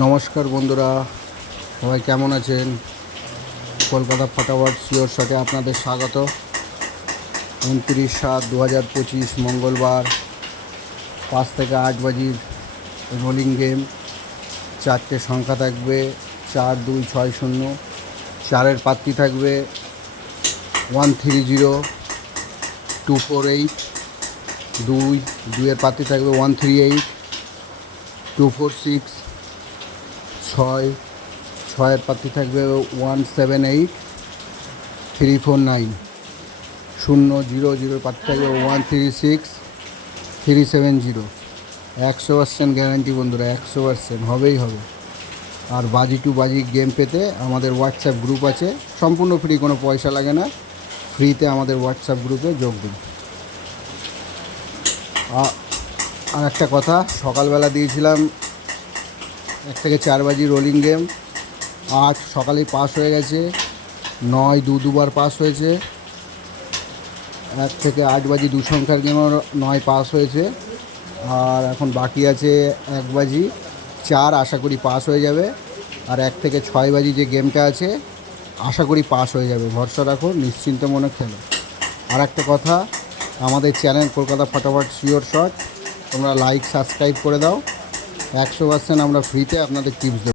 নমস্কার বন্ধুরা, সবাই কেমন আছেন? কলকাতা ফটাফট শিওর শটে আপনাদের স্বাগত। 29/7/2025 মঙ্গলবার 5 থেকে 8 বাজির রোলিং গেম। 4টে সংখ্যা থাকবে 4, 2, 6, 0। 4-এর প্রার্থী থাকবে 130, 248। 2-এর প্রার্থী থাকবে 138, 246। 6-এর প্রার্থী থাকবে 178, 349। 0-0-0 প্রার্থী থাকবে 136, 370। 100% গ্যারান্টি বন্ধুরা, 100% হবেই হবে। আর বাজি টু বাজি গেম পেতে আমাদের হোয়াটসঅ্যাপ গ্রুপ আছে, সম্পূর্ণ ফ্রি, কোনো পয়সা লাগে না। ফ্রিতে আমাদের হোয়াটসঅ্যাপ গ্রুপে যোগ দিন। আর একটা কথা, সকালবেলা দিয়েছিলাম 1 থেকে 4 বাজি রোলিং গেম। 8 সকালেই পাস হয়ে গেছে, 9 দুবার পাস হয়েছে। 1 থেকে 8 বাজি 2 সংখ্যার গেমও 9 পাস হয়েছে। আর এখন বাকি আছে 1 বাজি 4, আশা করি পাস হয়ে যাবে। আর 1 থেকে 6 বাজি যে গেমটা আছে, আশা করি পাস হয়ে যাবে। ভরসা রাখো, নিশ্চিন্ত মনে খেলো। আর একটা কথা, আমাদের চ্যানেল কলকাতা ফটাফট শিওর শট, তোমরা লাইক সাবস্ক্রাইব করে দাও। 100% আমরা ফ্রিতে আপনাদের টিপস দেবো।